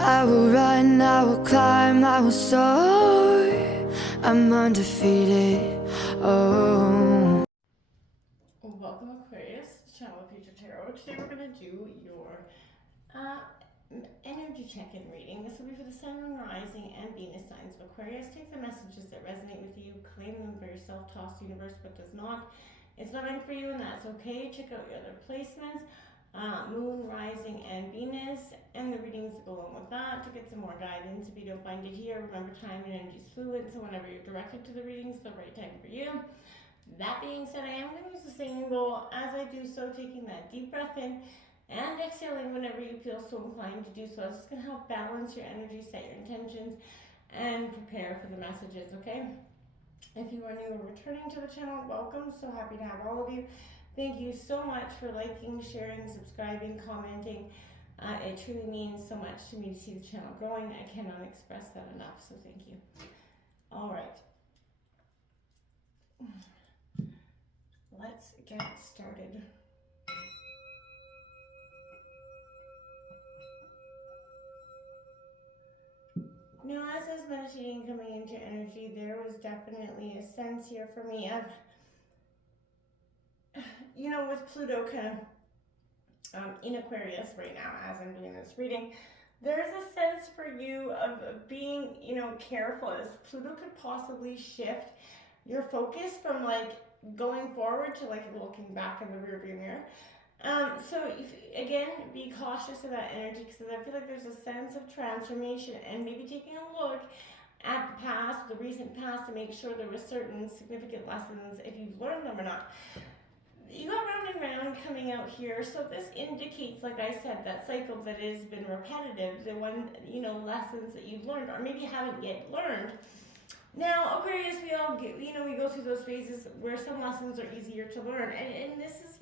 I will run, I will climb, I will soar. I'm undefeated. Oh. Welcome, Aquarius, channel of Future Tarot. Today we're going to do your energy check-in reading. This will be for the Sun, Moon, Rising, and Venus signs of Aquarius. Take the messages that resonate with you, claim them for yourself, toss the universe what does not. It's not meant for you, and that's okay. Check out your other placements, Moon, Rising, and Venus, and the readings that go along with that to get some more guidance. If you don't find it here, remember time and energy is fluid, so whenever you're directed to the readings, the right time for you. That being said, I am going to use the singing bowl. As I do so, taking that deep breath in and exhaling whenever you feel so inclined to do so. It's just going to help balance your energy, set your intentions, and prepare for the messages, okay? If you are new or returning to the channel, welcome. So happy to have all of you. Thank you so much for liking, sharing, subscribing, commenting. It truly means so much to me to see the channel growing. I cannot express that enough, so thank you. All right. Let's get started. Now, as I was meditating, coming into energy, there was definitely a sense here for me of, with Pluto kind of in Aquarius right now, as I'm doing this reading, there's a sense for you of being, careful, as Pluto could possibly shift your focus from going forward to looking back in the rearview mirror. So again, be cautious of that energy, because I feel like there's a sense of transformation and maybe taking a look at the past, the recent past, to make sure there were certain significant lessons, if you've learned them or not. You got round and round coming out here, so this indicates, like I said, that cycle that has been repetitive, the one, lessons that you've learned or maybe haven't yet learned. Now, Aquarius, we all get, we go through those phases where some lessons are easier to learn, and this is,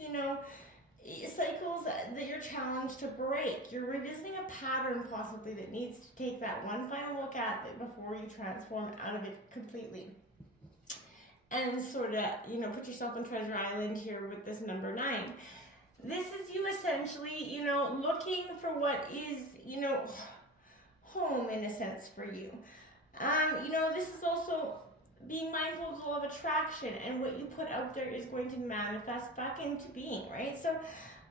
cycles that you're challenged to break. You're revisiting a pattern possibly that needs to take that one final look at it before you transform out of it completely. And sort of, put yourself on Treasure Island here with this number 9. This is you essentially, looking for what is, home in a sense for you. This is also being mindful of the law of attraction, and what you put out there is going to manifest back into being, right? So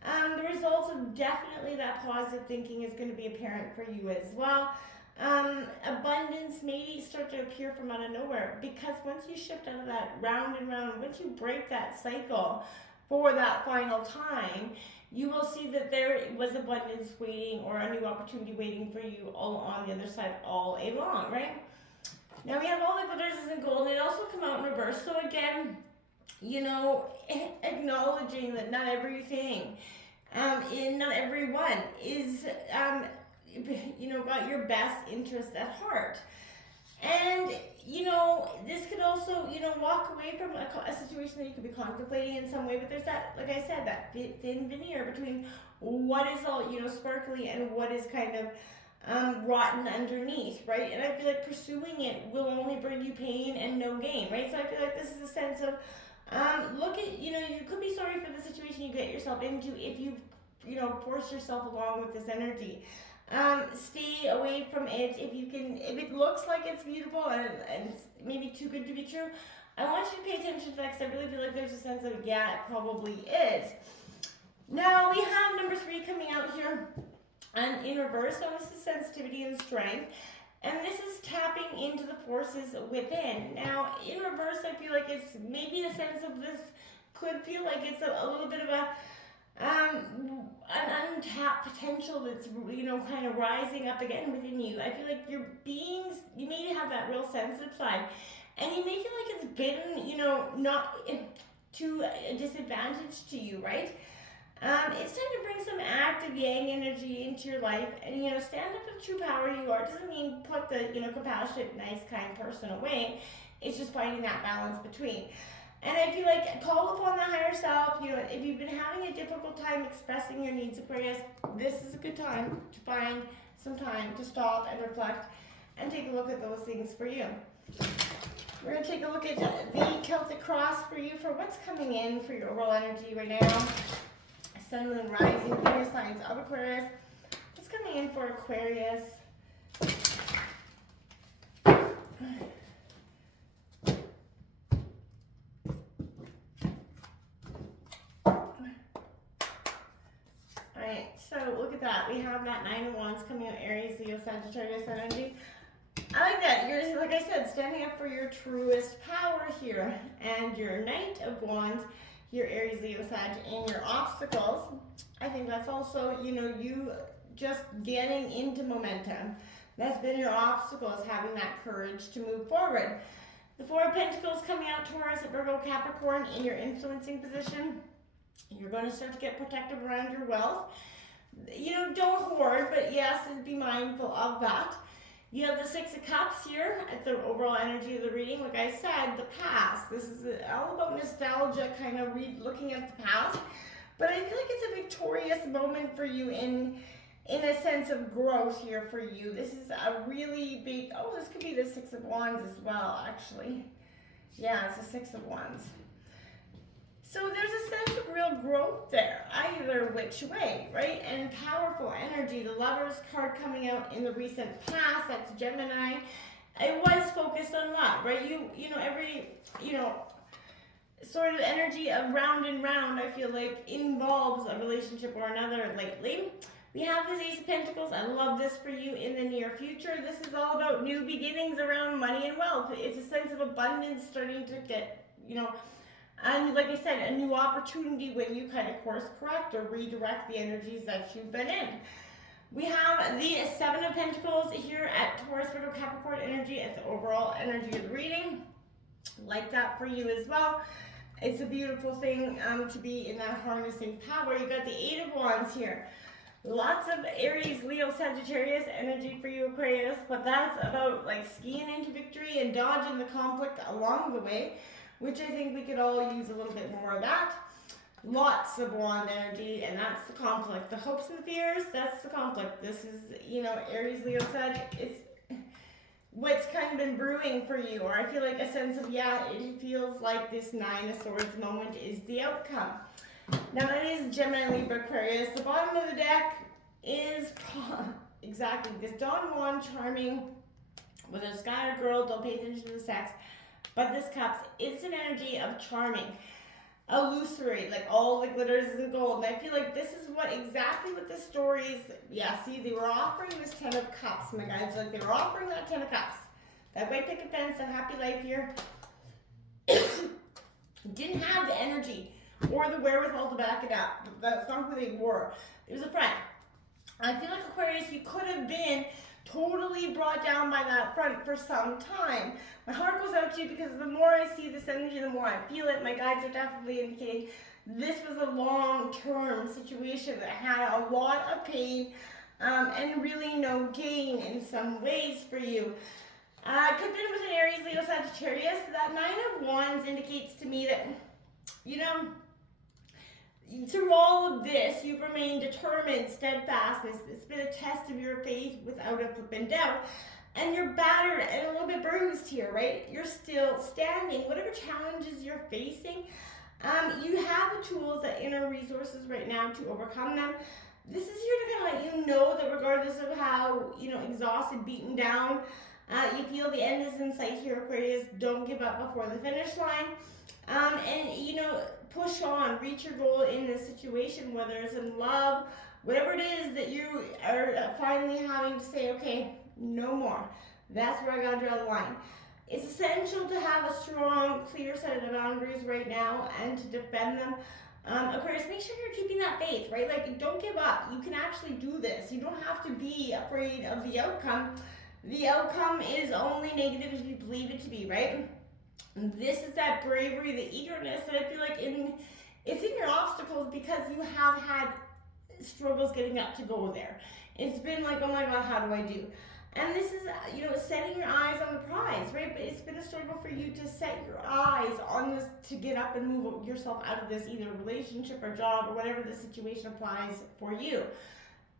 the results of definitely that positive thinking is going to be apparent for you as well. Abundance maybe start to appear from out of nowhere, because once you shift out of that round and round, once you break that cycle for that final time, you will see that there was abundance waiting, or a new opportunity waiting for you all on the other side all along, right? Now we have all the glitters and gold, and it also come out in reverse. So again, acknowledging that not everything, not everyone is, got your best interest at heart. And, this could also, walk away from a situation that you could be contemplating in some way, but there's that, like I said, that thin veneer between what is all, sparkly and what is kind of rotten underneath, right? And I feel like pursuing it will only bring you pain and no gain, right? So I feel like this is a sense of, look at, you could be sorry for the situation you get yourself into if you've, forced yourself along with this energy. Stay away from it if you can. If it looks like it's beautiful and maybe too good to be true, I want you to pay attention to that, because I really feel like there's a sense of, yeah, it probably is. Now we have number 3 coming out here. And in reverse, so this is sensitivity and strength, and this is tapping into the forces within. Now, in reverse, I feel like it's maybe a sense of this could feel like it's a little bit of an untapped potential that's, kind of rising up again within you. I feel like your beings, you maybe have that real sensitive side, and you may feel like it's been, not to a disadvantage to you, right? It's time to bring some active yang energy into your life, and stand up for the true power you are. It doesn't mean put the compassionate, nice, kind person away. It's just finding that balance between. And I feel like call upon the higher self. If you've been having a difficult time expressing your needs, Aquarius, this is a good time to find some time to stop and reflect and take a look at those things for you. We're going to take a look at the Celtic cross for you for what's coming in for your overall energy right now. Sun, Moon, Rising, Venus signs of Aquarius. What's coming in for Aquarius? Alright, so look at that. We have that Nine of Wands coming out, Aries, Leo, Sagittarius energy. I like that. You're, like I said, standing up for your truest power here. And your Knight of Wands, your Aries, Leo, Sag, and your obstacles. I think that's also, you just getting into momentum. That's been your obstacles, having that courage to move forward. The Four of Pentacles coming out, Taurus, Virgo, Capricorn, in your influencing position. You're going to start to get protective around your wealth. Don't hoard, but yes, and be mindful of that. You have the Six of Cups here at the overall energy of the reading. Like I said, the past. This is all about nostalgia, kind of looking at the past. But I feel like it's a victorious moment for you in a sense of growth here for you. This is a really big, this could be the Six of Wands as well, actually. Yeah, it's the Six of Wands. So there's a sense of real growth there, either which way, right? And powerful energy. The Lovers card coming out in the recent past, that's Gemini. It was focused on love, right? Every sort of energy of round and round, I feel like, involves a relationship or another lately. We have this Ace of Pentacles. I love this for you in the near future. This is all about new beginnings around money and wealth. It's a sense of abundance starting to get, and like I said, a new opportunity when you kind of course correct or redirect the energies that you've been in. We have the Seven of Pentacles here at Taurus, Virgo, Capricorn energy at the overall energy of the reading. Like that for you as well. It's a beautiful thing to be in that harnessing power. You got the Eight of Wands here. Lots of Aries, Leo, Sagittarius energy for you, Aquarius, but that's about like skiing into victory and dodging the conflict along the way, which I think we could all use a little bit more of that. Lots of wand energy, and that's the conflict. The hopes and the fears, that's the conflict. This is, Aries, Leo, Sag, it's what's kind of been brewing for you, or I feel like a sense of, it feels like this Nine of Swords moment is the outcome. Now that is Gemini, Libra, Aquarius. The bottom of the deck is exactly this Don Juan charming, whether it's guy or girl, don't pay attention to the sex. But this Cups, it's an energy of charming, illusory, like all the glitters is gold. And I feel like this is exactly what the stories, see, they were offering this Ten of Cups, my guys. Like they were offering that Ten of Cups. That white picket fence, that happy life here. Didn't have the energy or the wherewithal to back it up. That's not who they were. It was a friend. I feel like Aquarius, you could have been totally brought down by that front for some time. My heart goes out to you because the more I see this energy, the more I feel it. My guides are definitely indicating this was a long-term situation that had a lot of pain and really no gain in some ways for you. Could have been with an Aries, Leo, Sagittarius. That Nine of Wands indicates to me that, through all of this, you've remained determined, steadfast. It's been a test of your faith without a flipping doubt. And you're battered and a little bit bruised here, right? You're still standing. Whatever challenges you're facing, you have the tools, the inner resources right now to overcome them. This is here to kind of let you know that regardless of how, exhausted, beaten down, you feel the end is in sight here, Aquarius. Don't give up before the finish line. Push on, reach your goal in this situation, whether it's in love, whatever it is that you are finally having to say, okay, no more. That's where I gotta draw the line. It's essential to have a strong, clear set of boundaries right now and to defend them. Aquarius, make sure you're keeping that faith, right? Like, don't give up. You can actually do this. You don't have to be afraid of the outcome. The outcome is only negative if you believe it to be, right? This is that bravery, the eagerness that I feel like it's in your obstacles because you have had struggles getting up to go there. It's been like, oh my God, how do I do? And this is, setting your eyes on the prize, right? But it's been a struggle for you to set your eyes on this, to get up and move yourself out of this, either relationship or job or whatever the situation applies for you.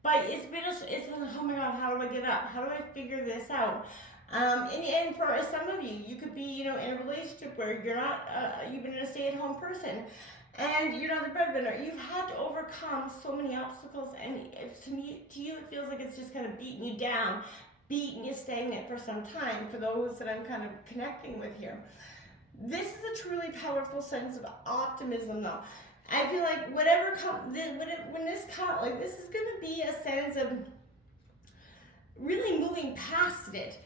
But it's been, oh my God, how do I get up? How do I figure this out? And for some of you, you could be, in a relationship where you're not, you've been a stay-at-home person and you're not the breadwinner. You've had to overcome so many obstacles, and to you, it feels like it's just kind of beating you down. being stagnant for some time, for those that I'm kind of connecting with here. This is a truly powerful sense of optimism, though. I feel like whatever comes, when this comes, like, this is going to be a sense of really moving past it.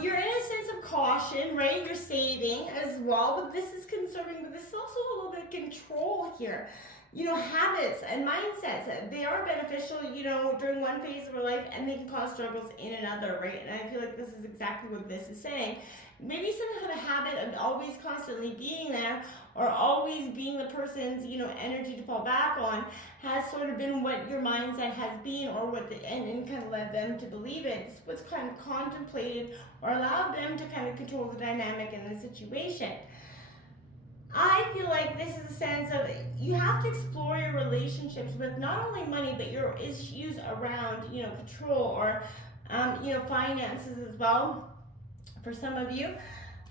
You're in a sense of caution, right? You're saving as well, but this is conserving, but this is also a little bit of control here. You know, habits and mindsets, they are beneficial, you know, during one phase of our life, and they can cause struggles in another, right? And I feel like this is exactly what this is saying. Maybe some kind of habit of always constantly being there, or always being the person's, you know, energy to fall back on, has sort of been what your mindset has been, or what and kind of led them to believe it. It's what's kind of contemplated or allowed them to kind of control the dynamic in the situation. I feel like this is a sense of, you have to explore your relationships with not only money, but your issues around, you know, control, or you know, finances as well. For some of you,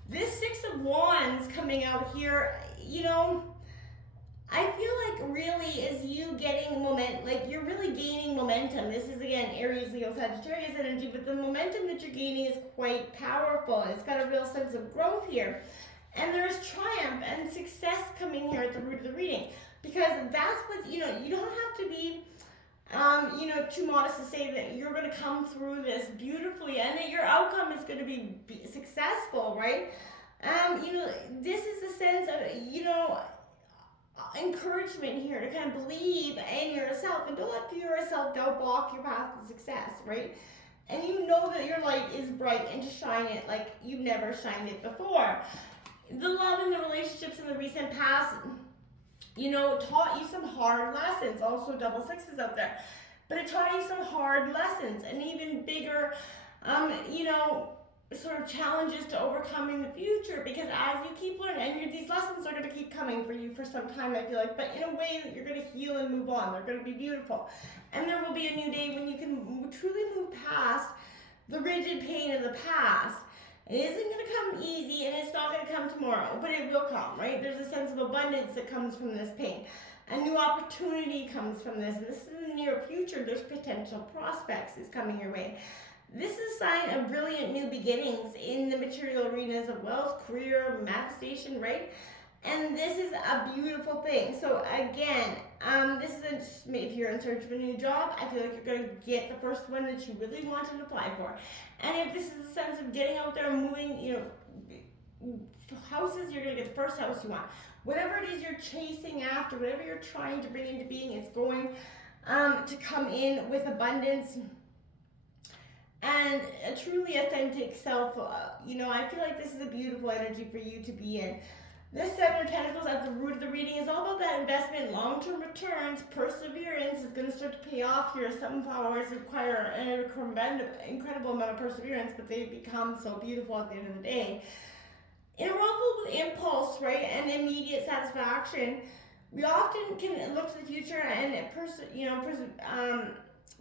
this Six of Wands coming out here, you know, I feel like really is you getting momentum, like you're really gaining momentum. This is again Aries, Leo, Sagittarius energy, but the momentum that you're gaining is quite powerful. It's got a real sense of growth here. And there's triumph and success coming here at the root of the reading, because that's what, you know, you don't have to be you know, too modest to say that you're going to come through this beautifully and that your outcome is going to be successful, right? You know, this is a sense of, you know, encouragement here to kind of believe in yourself, and don't let fear or self-doubt block your path to success, right? And you know that your light is bright, and to shine it like you've never shined it before. The love and the relationships in the recent past, you know, taught you some hard lessons. Also double sixes out there, but it taught you some hard lessons, and even bigger you know, sort of challenges to overcome in the future, because as you keep learning, and these lessons are going to keep coming for you for some time, I feel like, but in a way that you're going to heal and move on. They're going to be beautiful, and there will be a new day when you can truly move past the rigid pain of the past. It isn't going to come easy, and it's not going to come tomorrow, but it will come, right? There's a sense of abundance that comes from this pain. A new opportunity comes from this, and this is in the near future. There's potential prospects is coming your way. This is a sign of brilliant new beginnings in the material arenas of wealth, career, manifestation, right? And this is a beautiful thing. So again, this is if you're in search of a new job, I feel like you're going to get the first one that you really wanted to apply for. And if this is a sense of getting out there and moving, you know, houses, you're going to get the first house you want. Whatever it is you're chasing after, whatever you're trying to bring into being, is going to come in with abundance and a truly authentic self. You know, I feel like this is a beautiful energy for you to be in. This Seven of Pentacles at the root of the reading is all about that investment, long-term returns, perseverance is going to start to pay off here. Some flowers require an incredible amount of perseverance, but they become so beautiful at the end of the day. In a world filled with impulse, right, and immediate satisfaction, we often can look to the future and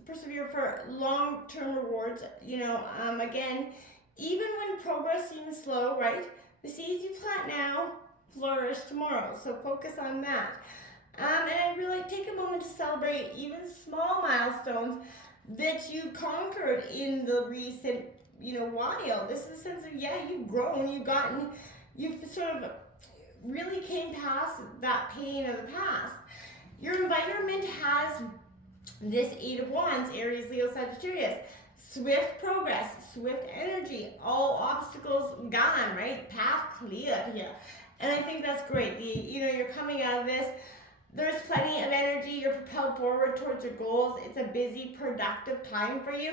persevere for long-term rewards. You know, again, even when progress seems slow, right, the seeds you plant now flourish tomorrow, so focus on that. And I really take a moment to celebrate even small milestones that you've conquered in the recent, you know, while. This is a sense of, yeah, you've grown, you've sort of really came past that pain of the past. Your environment has this Eight of Wands, Aries, Leo, Sagittarius. Swift progress, swift energy, all obstacles gone, right? Path clear here. And I think that's great. You're coming out of this. There's plenty of energy. You're propelled forward towards your goals. It's a busy, productive time for you.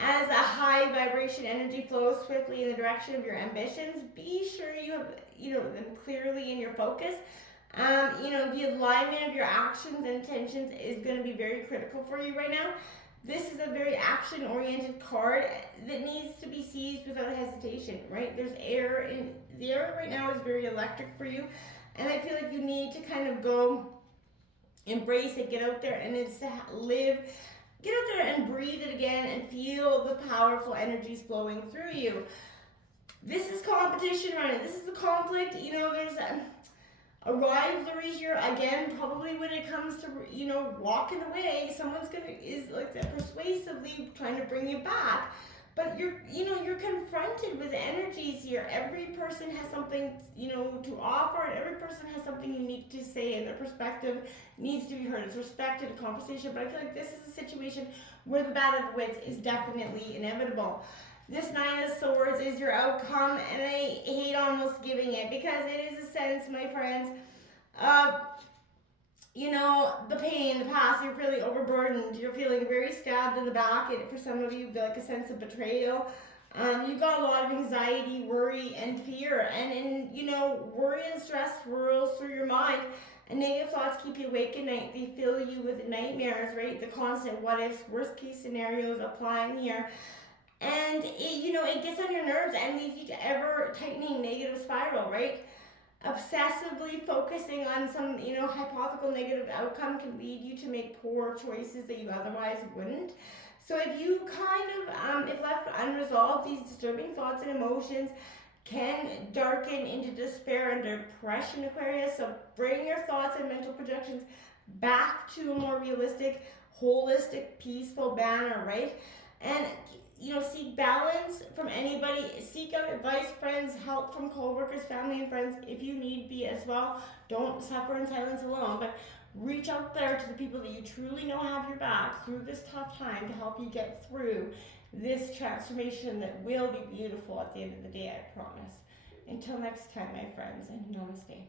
As a high vibration energy flows swiftly in the direction of your ambitions, be sure you have, them clearly in your focus. The alignment of your actions and intentions is going to be very critical for you right now. This is a very action-oriented card that needs to be seized without hesitation, right? There's air in the air right now is very electric for you, and I feel like you need to kind of go embrace it, get out there, and it's to get out there and breathe it again and feel the powerful energies flowing through you. This is competition, right? This is the conflict. There's a rivalry here again. Probably when it comes to walking away, someone's is like that persuasively trying to bring you back. but you're confronted with energies here. Every person has something, to offer, and every person has something unique to say, and their perspective needs to be heard. It's respected, a conversation, but I feel like this is a situation where the battle of wits is definitely inevitable. This Nine of Swords is your outcome, and I hate almost giving it, because it is a sense, my friends, of the pain, the past. You're feeling overburdened. You're feeling very stabbed in the back. And for some of you, like a sense of betrayal. You've got a lot of anxiety, worry, and fear. And worry and stress swirls through your mind. And negative thoughts keep you awake at night. They fill you with nightmares, right? The constant what ifs, worst case scenarios applying here. And it gets on your nerves and leads you to ever tightening negative spiral, right? Obsessively focusing on some, hypothetical negative outcome can lead you to make poor choices that you otherwise wouldn't. So if you if left unresolved, these disturbing thoughts and emotions can darken into despair and depression, Aquarius. So bring your thoughts and mental projections back to a more realistic, holistic, peaceful banner, right? And seek balance from anybody. Seek out advice, friends, help from co-workers, family, and friends if you need be as well. Don't suffer in silence alone, but reach out there to the people that you truly know have your back through this tough time to help you get through this transformation that will be beautiful at the end of the day, I promise. Until next time, my friends, and namaste.